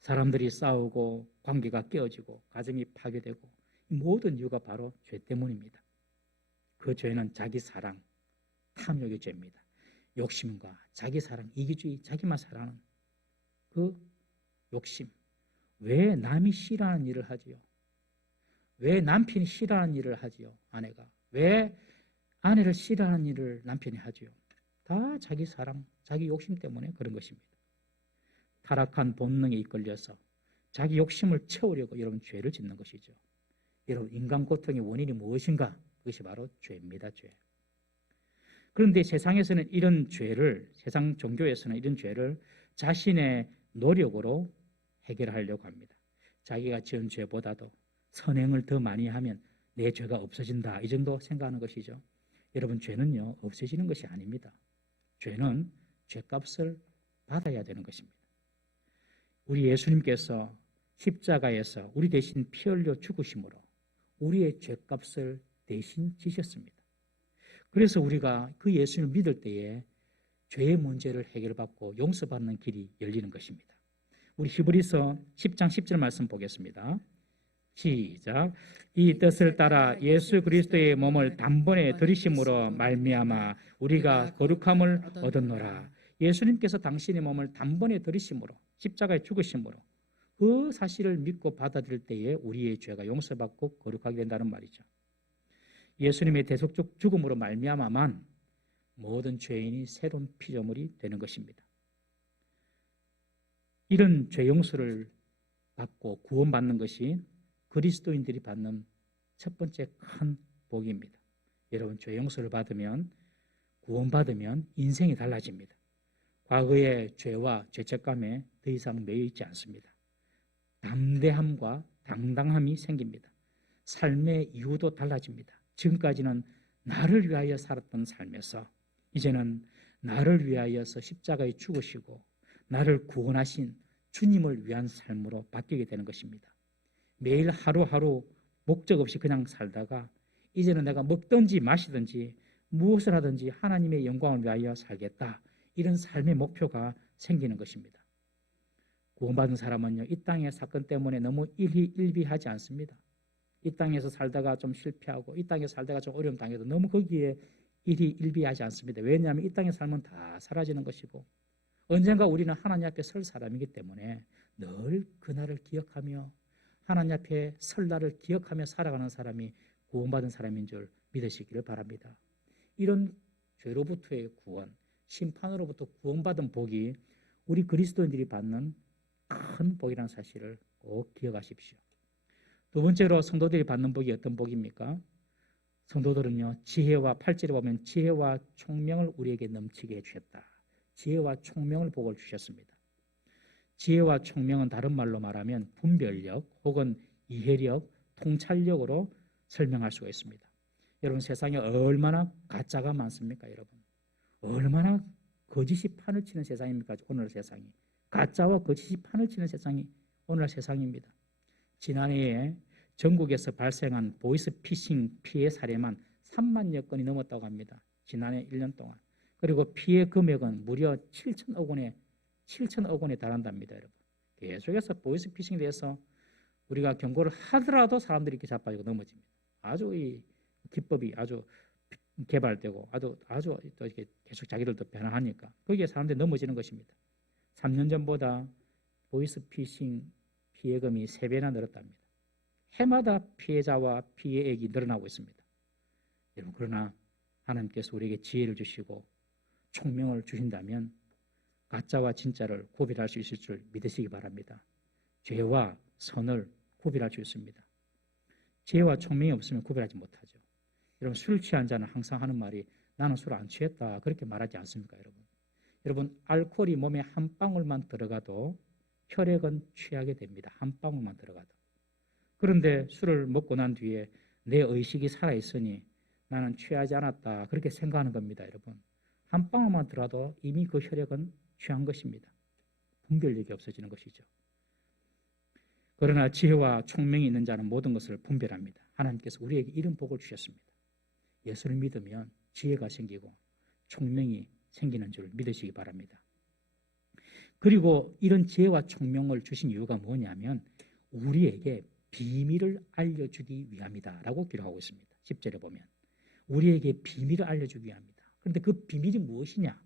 사람들이 싸우고 관계가 깨어지고 가정이 파괴되고 이 모든 이유가 바로 죄 때문입니다. 그 죄는 자기 사랑, 탐욕의 죄입니다. 욕심과 자기 사랑, 이기주의, 자기만 사랑하는 그 욕심. 왜 남이 싫어하는 일을 하지요? 왜 남편이 싫어하는 일을 하지요? 아내가. 왜 아내를 싫어하는 일을 남편이 하지요? 다 자기 사랑, 자기 욕심 때문에 그런 것입니다. 타락한 본능에 이끌려서 자기 욕심을 채우려고 여러분 죄를 짓는 것이죠. 여러분 인간 고통의 원인이 무엇인가? 그것이 바로 죄입니다. 죄. 그런데 세상에서는 이런 죄를, 세상 종교에서는 이런 죄를 자신의 노력으로 해결하려고 합니다. 자기가 지은 죄보다도 선행을 더 많이 하면 내 죄가 없어진다. 이 정도 생각하는 것이죠. 여러분 죄는요 없어지는 것이 아닙니다. 죄는 죄값을 받아야 되는 것입니다. 우리 예수님께서 십자가에서 우리 대신 피 흘려 죽으심으로 우리의 죄값을 대신 지셨습니다. 그래서 우리가 그 예수님을 믿을 때에 죄의 문제를 해결받고 용서받는 길이 열리는 것입니다. 우리 히브리서 10장 10절 말씀 보겠습니다. 시작. 이 뜻을 따라 예수 그리스도의 몸을 단번에 들이심으로 말미암아 우리가 거룩함을 얻었노라. 예수님께서 당신의 몸을 단번에 들이심으로 십자가에 죽으심으로 그 사실을 믿고 받아들일 때에 우리의 죄가 용서받고 거룩하게 된다는 말이죠. 예수님의 대속적 죽음으로 말미암아만 모든 죄인이 새로운 피조물이 되는 것입니다. 이런 죄 용서를 받고 구원받는 것이 그리스도인들이 받는 첫 번째 큰 복입니다. 여러분, 죄 용서를 받으면, 구원받으면 인생이 달라집니다. 과거의 죄와 죄책감에 더 이상 매여 있지 않습니다. 담대함과 당당함이 생깁니다. 삶의 이유도 달라집니다. 지금까지는 나를 위하여 살았던 삶에서 이제는 나를 위하여서 십자가에 죽으시고 나를 구원하신 주님을 위한 삶으로 바뀌게 되는 것입니다. 매일 하루하루 목적 없이 그냥 살다가 이제는 내가 먹든지 마시든지 무엇을 하든지 하나님의 영광을 위하여 살겠다, 이런 삶의 목표가 생기는 것입니다. 구원받은 사람은요, 이 땅의 사건 때문에 너무 일희일비하지 않습니다. 이 땅에서 살다가 좀 실패하고 이 땅에서 살다가 좀 어려움 당해도 너무 거기에 일희일비하지 않습니다. 왜냐하면 이 땅의 삶은 다 사라지는 것이고 언젠가 우리는 하나님 앞에 설 사람이기 때문에 늘 그날을 기억하며 하나님 앞에 설 날을 기억하며 살아가는 사람이 구원받은 사람인 줄 믿으시기를 바랍니다. 이런 죄로부터의 구원, 심판으로부터 구원받은 복이 우리 그리스도인들이 받는 큰 복이라는 사실을 꼭 기억하십시오. 두 번째로 성도들이 받는 복이 어떤 복입니까? 성도들은요, 지혜와 8절에 보면 지혜와 총명을 우리에게 넘치게 해주셨다. 지혜와 총명을 복을 주셨습니다. 지혜와 총명은 다른 말로 말하면 분별력 혹은 이해력, 통찰력으로 설명할 수가 있습니다. 여러분, 세상에 얼마나 가짜가 많습니까? 여러분, 얼마나 거짓이 판을 치는 세상입니까? 오늘 세상이 가짜와 거짓이 판을 치는 세상이 오늘 세상입니다. 지난해에 전국에서 발생한 보이스피싱 피해 사례만 3만여 건이 넘었다고 합니다. 지난해 1년 동안. 그리고 피해 금액은 무려 7천억 원에 달한답니다. 여러분, 계속해서 보이스피싱에 대해서 우리가 경고를 하더라도 사람들이 이렇게 자빠지고 넘어집니다. 아주 이 기법이 아주 개발되고 아주 또 이렇게 계속 자기들도 변화하니까 거기에 사람들이 넘어지는 것입니다. 3년 전보다 보이스피싱 피해금이 3배나 늘었답니다. 해마다 피해자와 피해액이 늘어나고 있습니다. 여러분, 그러나 하나님께서 우리에게 지혜를 주시고 총명을 주신다면 가짜와 진짜를 구별할 수 있을 줄 믿으시기 바랍니다. 죄와 선을 구별할 수 있습니다. 지혜와 총명이 없으면 구별하지 못하죠. 여러분, 술 취한 자는 항상 하는 말이 나는 술 안 취했다, 그렇게 말하지 않습니까? 여러분, 알코올이 몸에 한 방울만 들어가도 혈액은 취하게 됩니다. 한 방울만 들어가도. 그런데 술을 먹고 난 뒤에 내 의식이 살아있으니 나는 취하지 않았다, 그렇게 생각하는 겁니다. 여러분, 한 방울만 들어도 이미 그 혈액은 취한 것입니다. 분별력이 없어지는 것이죠. 그러나 지혜와 총명이 있는 자는 모든 것을 분별합니다. 하나님께서 우리에게 이런 복을 주셨습니다. 예수를 믿으면 지혜가 생기고 총명이 생기는 줄 믿으시기 바랍니다. 그리고 이런 지혜와 총명을 주신 이유가 뭐냐면 우리에게 비밀을 알려주기 위함이다 라고 기록하고 있습니다. 10절에 보면 우리에게 비밀을 알려주기 위함이다. 그런데 그 비밀이 무엇이냐?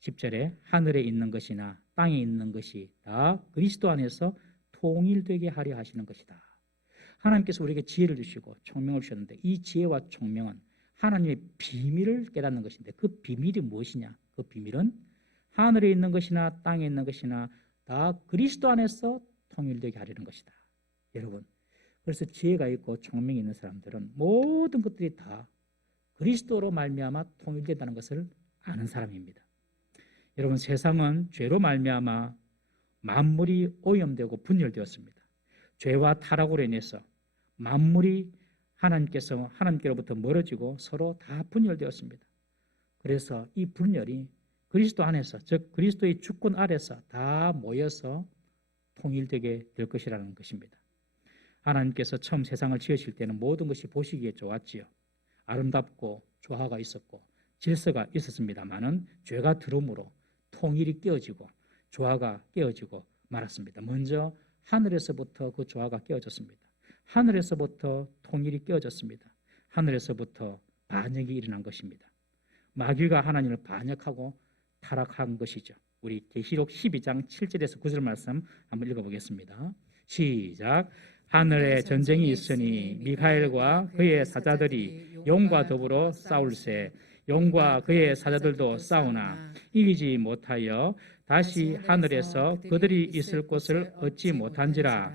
10절에 하늘에 있는 것이나 땅에 있는 것이 다 그리스도 안에서 통일되게 하려 하시는 것이다. 하나님께서 우리에게 지혜를 주시고 총명을 주셨는데 이 지혜와 총명은 하나님의 비밀을 깨닫는 것인데 그 비밀이 무엇이냐? 그 비밀은 하늘에 있는 것이나 땅에 있는 것이나 다 그리스도 안에서 통일되게 하려는 것이다. 여러분, 그래서 지혜가 있고 총명이 있는 사람들은 모든 것들이 다 그리스도로 말미암아 통일된다는 것을 아는 사람입니다. 여러분, 세상은 죄로 말미암아 만물이 오염되고 분열되었습니다. 죄와 타락으로 인해서 만물이 하나님께로부터 멀어지고 서로 다 분열되었습니다. 그래서 이 분열이 그리스도 안에서, 즉 그리스도의 주권 아래서 다 모여서 통일되게 될 것이라는 것입니다. 하나님께서 처음 세상을 지으실 때는 모든 것이 보시기에 좋았지요. 아름답고 조화가 있었고 질서가 있었습니다마는 죄가 들어옴으로 통일이 깨어지고 조화가 깨어지고 말았습니다. 먼저 하늘에서부터 그 조화가 깨어졌습니다. 하늘에서부터 통일이 깨어졌습니다. 하늘에서부터 반역이 일어난 것입니다. 마귀가 하나님을 반역하고 타락한 것이죠. 우리 계시록 12장 7절에서 9절 말씀 한번 읽어보겠습니다. 시작. 하늘에 전쟁이 있으니 미카엘과 그의 사자들이 용과 더불어 싸울세. 용과 그의 사자들도 싸우나 이기지 못하여 다시 하늘에서 그들이 있을 곳을 얻지 못한지라.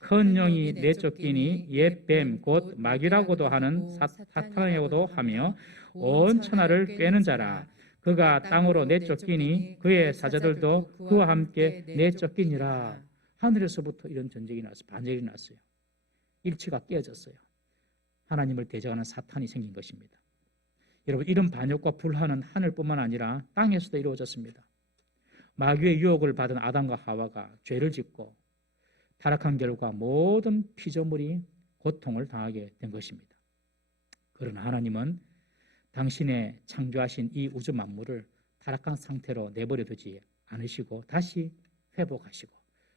큰 영이 내쫓기니 옛 뱀 곧 마귀라고도 하는 사탄이라고도 하며 온 천하를 꿰는 자라. 그가 땅으로 내쫓기니 그의 사자들도 그와 함께 내쫓기니라. 하늘에서부터 이런 전쟁이 났어요. 반전이 났어요. 일치가 깨어졌어요. 하나님을 대적하는 사탄이 생긴 것입니다. 여러분, 이런 반역과 불화는 하늘뿐만 아니라 땅에서도 이루어졌습니다. 마귀의 유혹을 받은 아담과 하와가 죄를 짓고 타락한 결과 모든 피조물이 고통을 당하게 된 것입니다. 그러나 하나님은 당신의 창조하신 이 우주 만물을 타락한 상태로 내버려 두지 않으시고 다시 회복하시고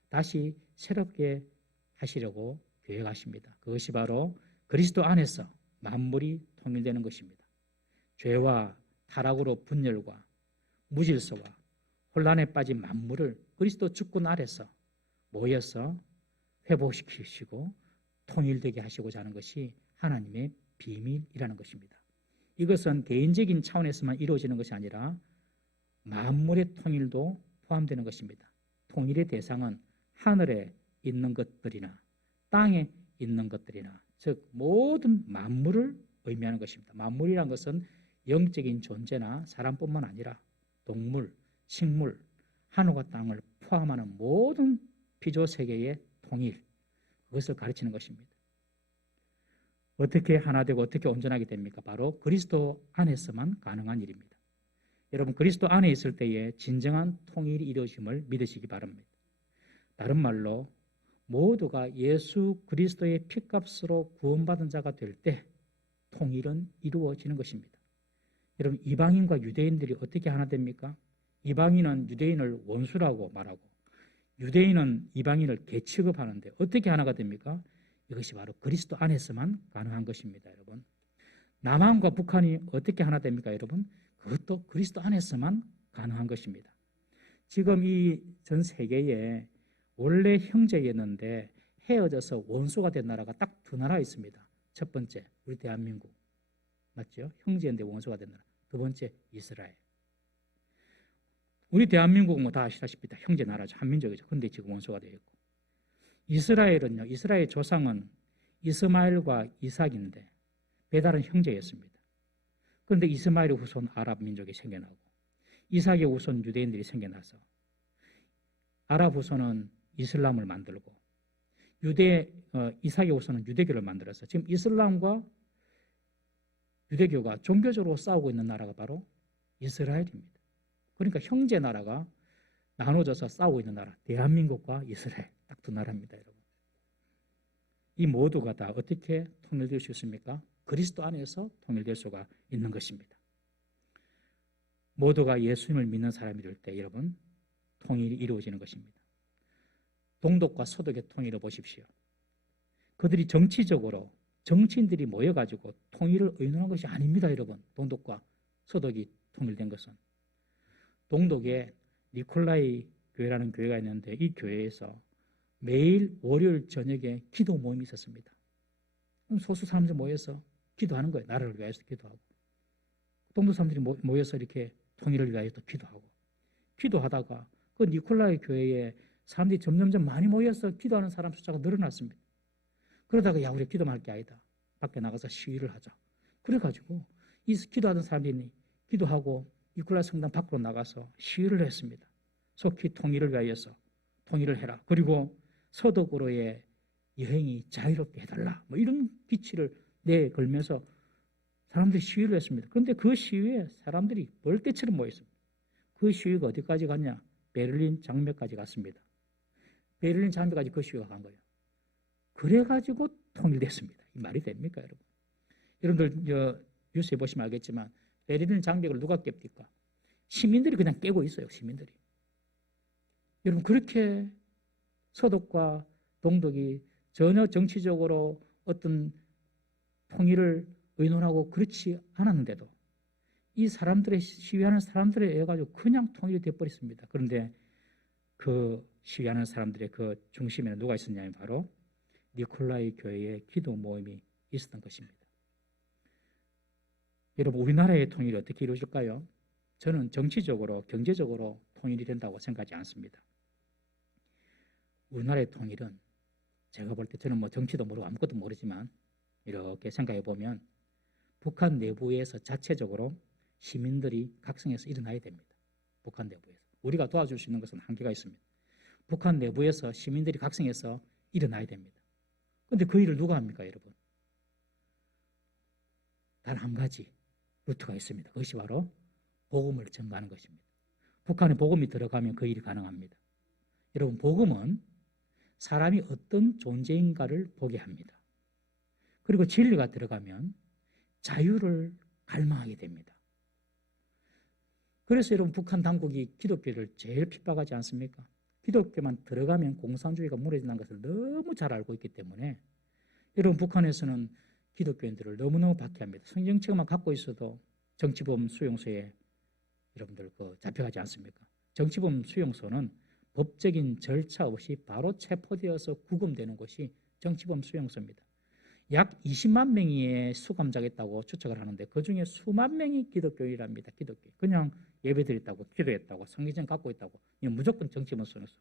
다시 새롭게 하시려고 계획하십니다. 그것이 바로 그리스도 안에서 만물이 통일되는 것입니다. 죄와 타락으로 분열과 무질서와 혼란에 빠진 만물을 그리스도 주권 아래서 모여서 회복시키시고 통일되게 하시고자 하는 것이 하나님의 비밀이라는 것입니다. 이것은 개인적인 차원에서만 이루어지는 것이 아니라 만물의 통일도 포함되는 것입니다. 통일의 대상은 하늘에 있는 것들이나 땅에 있는 것들이나 즉 모든 만물을 의미하는 것입니다. 만물이란 것은 영적인 존재나 사람뿐만 아니라 동물, 식물, 하늘과 땅을 포함하는 모든 피조 세계의 통일, 그것을 가르치는 것입니다. 어떻게 하나 되고 어떻게 온전하게 됩니까? 바로 그리스도 안에서만 가능한 일입니다. 여러분, 그리스도 안에 있을 때에 진정한 통일이 이루어짐을 믿으시기 바랍니다. 다른 말로 모두가 예수 그리스도의 피값으로 구원받은 자가 될 때 통일은 이루어지는 것입니다. 여러분, 이방인과 유대인들이 어떻게 하나 됩니까? 이방인은 유대인을 원수라고 말하고 유대인은 이방인을 개취급하는데 어떻게 하나가 됩니까? 이것이 바로 그리스도 안에서만 가능한 것입니다. 여러분, 남한과 북한이 어떻게 하나 됩니까? 여러분, 그것도 그리스도 안에서만 가능한 것입니다. 지금 이 전 세계에 원래 형제였는데 헤어져서 원수가 된 나라가 딱 두 나라 있습니다. 첫 번째, 우리 대한민국. 맞죠? 형제인데 원수가 된 나라. 두 번째, 이스라엘. 우리 대한민국은 뭐 다 아시다시피 다 형제 나라죠. 한민족이죠. 그런데 지금 원수가 되어 있고. 이스라엘은요, 이스라엘 조상은 이스마엘과 이삭인데 배달은 형제였습니다. 그런데 이스마엘의 후손 아랍 민족이 생겨나고 이삭의 후손 유대인들이 생겨나서 아랍 후손은 이슬람을 만들고 이삭의 후손은 유대교를 만들어서 지금 이슬람과 유대교가 종교적으로 싸우고 있는 나라가 바로 이스라엘입니다. 그러니까 형제 나라가 나눠져서 싸우고 있는 나라, 대한민국과 이스라엘 딱 두 나라입니다. 여러분, 이 모두가 다 어떻게 통일될 수 있습니까? 그리스도 안에서 통일될 수가 있는 것입니다. 모두가 예수님을 믿는 사람이 될 때 여러분, 통일이 이루어지는 것입니다. 동독과 서독의 통일을 보십시오. 그들이 정치적으로 정치인들이 모여가지고 통일을 의논한 것이 아닙니다. 여러분, 동독과 서독이 통일된 것은 동독에 니콜라이 교회라는 교회가 있는데 이 교회에서 매일 월요일 저녁에 기도 모임이 있었습니다. 소수 사람들 모여서 기도하는 거예요. 나라를 위해서 기도하고 동독 사람들이 모여서 이렇게 통일을 위하여 또 기도하고 기도하다가 그 니콜라이 교회에 사람들이 점점점 많이 모여서 기도하는 사람 숫자가 늘어났습니다. 그러다가 야, 우리 기도만 할 게 아니다. 밖에 나가서 시위를 하자. 그래가지고 이 기도하던 사람들이 기도하고 니콜라이 성당 밖으로 나가서 시위를 했습니다. 속히 통일을 위하여서 통일을 해라. 그리고 서독으로의 여행이 자유롭게 해달라. 뭐 이런 기치를 내걸면서 사람들이 시위를 했습니다. 그런데 그 시위에 사람들이 벌떼처럼 모였습니다. 그 시위가 어디까지 갔냐? 베를린 장벽까지 갔습니다. 베를린 장벽까지 그 시위가 간 거예요. 그래가지고 통일됐습니다. 이 말이 됩니까, 여러분? 여러분들 뉴스에 보시면 알겠지만 베를린 장벽을 누가 깹니까? 시민들이 그냥 깨고 있어요. 시민들이. 여러분, 그렇게 서독과 동독이 전혀 정치적으로 어떤 통일을 의논하고 그렇지 않았는데도 이 사람들의 시위하는 사람들에 의해 가지고 그냥 통일이 되어버렸습니다. 그런데 그 시위하는 사람들의 그 중심에는 누가 있었냐면 바로 니콜라이 교회의 기도 모임이 있었던 것입니다. 여러분, 우리나라의 통일이 어떻게 이루어질까요? 저는 정치적으로, 경제적으로 통일이 된다고 생각하지 않습니다. 우리나라의 통일은 제가 볼 때, 저는 뭐 정치도 모르고 아무것도 모르지만 이렇게 생각해 보면 북한 내부에서 자체적으로 시민들이 각성해서 일어나야 됩니다. 북한 내부에서. 우리가 도와줄 수 있는 것은 한계가 있습니다. 북한 내부에서 시민들이 각성해서 일어나야 됩니다. 그런데 그 일을 누가 합니까, 여러분? 단 한 가지 루트가 있습니다. 그것이 바로 복음을 전가하는 것입니다. 북한에 복음이 들어가면 그 일이 가능합니다. 여러분, 복음은 사람이 어떤 존재인가를 보게 합니다. 그리고 진리가 들어가면 자유를 갈망하게 됩니다. 그래서 여러분, 북한 당국이 기독교를 제일 핍박하지 않습니까? 기독교만 들어가면 공산주의가 무너진다는 것을 너무 잘 알고 있기 때문에 여러분, 북한에서는 기독교인들을 너무너무 박해합니다. 성경책만 갖고 있어도 정치범 수용소에 여러분들 잡혀가지 않습니까? 정치범 수용소는 법적인 절차 없이 바로 체포되어서 구금되는 것이 정치범 수용소입니다. 약 20만 명의 수감자가 있다고 추측을 하는데 그중에 수만 명이 기독교인이랍니다. 기독교. 그냥 예배드렸다고, 기도했다고, 성경책 갖고 있다고, 무조건 정치범 수용소.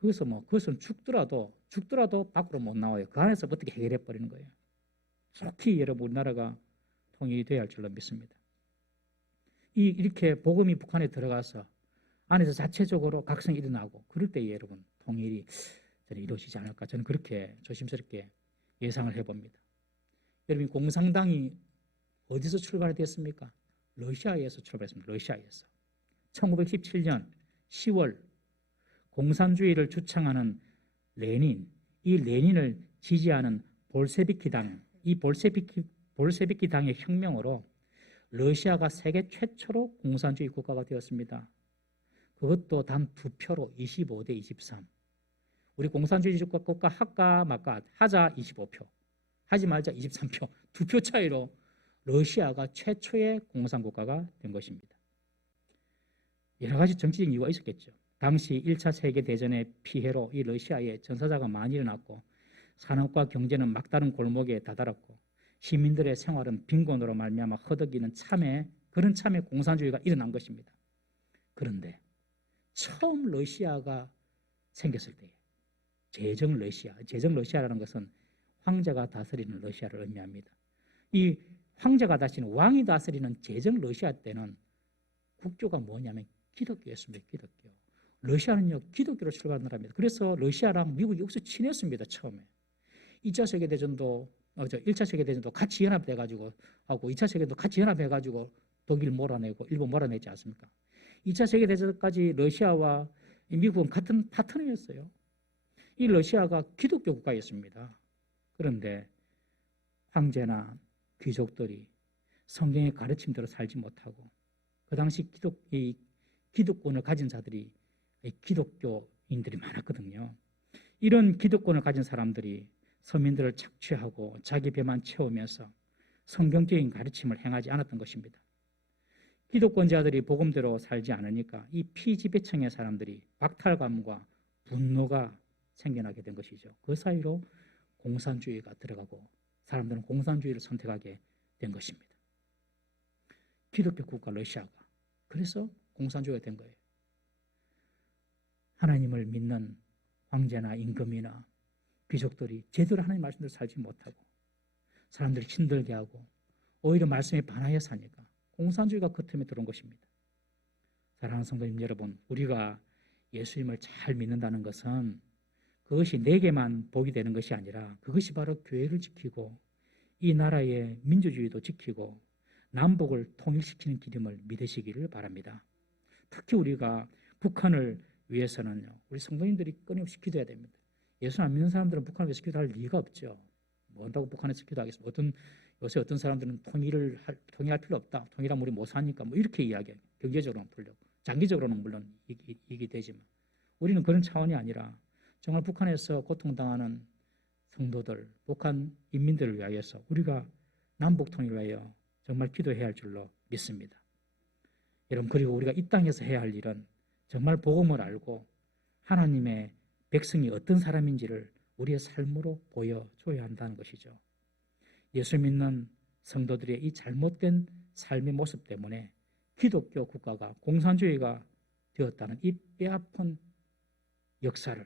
그래서 그것은 죽더라도 밖으로 못 나와요. 그 안에서 어떻게 해결해 버리는 거예요. 속히 여러분, 우리나라가 통일이 되어야 할 줄로 믿습니다. 이렇게 복음이 북한에 들어가서 안에서 자체적으로 각성이 일어나고 그럴 때 여러분, 통일이 저는 이루어지지 않을까, 저는 그렇게 조심스럽게 예상을 해봅니다. 여러분, 공산당이 어디서 출발됐습니까? 러시아에서 출발했습니다. 러시아에서 1917년 10월 공산주의를 주창하는 레닌, 이 레닌을 지지하는 볼셰비키당, 이 볼셰비키당의 혁명으로 러시아가 세계 최초로 공산주의 국가가 되었습니다. 그것도 단 2표로 25대 23. 우리 공산주의 국가 할까 말까 하자 25표, 하지 말자 23표, 2표 차이로 러시아가 최초의 공산국가가 된 것입니다. 여러 가지 정치적 이유가 있었겠죠. 당시 1차 세계대전의 피해로 이 러시아에 전사자가 많이 일어났고 산업과 경제는 막다른 골목에 다다랐고 시민들의 생활은 빈곤으로 말미암아 허덕이는 그런 참에 공산주의가 일어난 것입니다. 그런데 처음 러시아가 생겼을 때 제정 러시아라는 것은 황제가 다스리는 러시아를 의미합니다. 이 황제가 다스리는, 왕이 다스리는 제정 러시아 때는 국교가 뭐냐면 기독교였습니다. 기독교. 러시아는요, 기독교로 출발한 나라입니다. 그래서 러시아랑 미국이 여기서 친했습니다. 처음에 1차 세계대전도 같이 연합돼가지고 하고 2차 세계대전도 같이 연합해가지고 독일 몰아내고 일본 몰아내지 않습니까? 2차 세계대전까지 러시아와 미국은 같은 파트너였어요. 이 러시아가 기독교 국가였습니다. 그런데 황제나 귀족들이 성경의 가르침대로 살지 못하고 그 당시 기득권을 가진 자들이 기독교인들이 많았거든요. 이런 기득권을 가진 사람들이 서민들을 착취하고 자기 배만 채우면서 성경적인 가르침을 행하지 않았던 것입니다. 기독권자들이 복음대로 살지 않으니까 이 피지배층의 사람들이 박탈감과 분노가 생겨나게 된 것이죠. 그 사이로 공산주의가 들어가고 사람들은 공산주의를 선택하게 된 것입니다. 기독교 국가 러시아가. 그래서 공산주의가 된 거예요. 하나님을 믿는 황제나 임금이나 귀족들이 제대로 하나님 말씀대로 살지 못하고 사람들이 힘들게 하고 오히려 말씀에 반하여 사니까 공산주의가 그 틈에 들어온 것입니다. 사랑하는 성도님 여러분, 우리가 예수님을 잘 믿는다는 것은 그것이 내게만 복이 되는 것이 아니라 그것이 바로 교회를 지키고 이 나라의 민주주의도 지키고 남북을 통일시키는 길임을 믿으시기를 바랍니다. 특히 우리가 북한을 위해서는요, 우리 성도님들이 끊임없이 기도해야 됩니다. 예수 안 믿는 사람들은 북한을 위해서 기도할 리가 없죠. 뭐한다고 북한에서 기도하겠습니까? 요새 어떤 사람들은 통일할 필요 없다. 통일하면 우리 못 사니까 이렇게 이야기해요. 경제적으로는 풀려고. 장기적으로는 물론 이익이 되지만 우리는 그런 차원이 아니라 정말 북한에서 고통당하는 성도들, 북한 인민들을 위하여서 우리가 남북 통일을 위하여 정말 기도해야 할 줄로 믿습니다. 여러분, 그리고 우리가 이 땅에서 해야 할 일은 정말 복음을 알고 하나님의 백성이 어떤 사람인지를 우리의 삶으로 보여줘야 한다는 것이죠. 예수 믿는 성도들의 이 잘못된 삶의 모습 때문에 기독교 국가가 공산주의가 되었다는 이 뼈아픈 역사를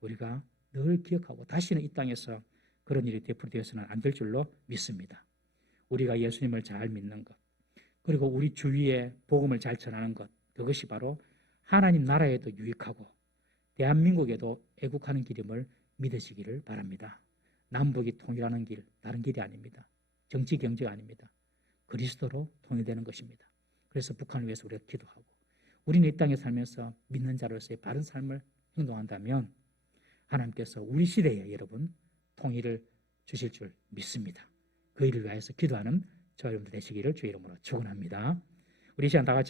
우리가 늘 기억하고 다시는 이 땅에서 그런 일이 되풀이되어서는 안 될 줄로 믿습니다. 우리가 예수님을 잘 믿는 것, 그리고 우리 주위에 복음을 잘 전하는 것, 그것이 바로 하나님 나라에도 유익하고 대한민국에도 애국하는 길임을 믿으시기를 바랍니다. 남북이 통일하는 길, 다른 길이 아닙니다. 정치 경제가 아닙니다. 그리스도로 통일되는 것입니다. 그래서 북한을 위해서 우리가 기도하고, 우리는 이 땅에 살면서 믿는 자로서의 바른 삶을 행동한다면 하나님께서 우리 시대에 여러분 통일을 주실 줄 믿습니다. 그 일을 위해서 기도하는 저와 여러분들 되시기를 주의 이름으로 축원합니다. 우리 시간 다 같이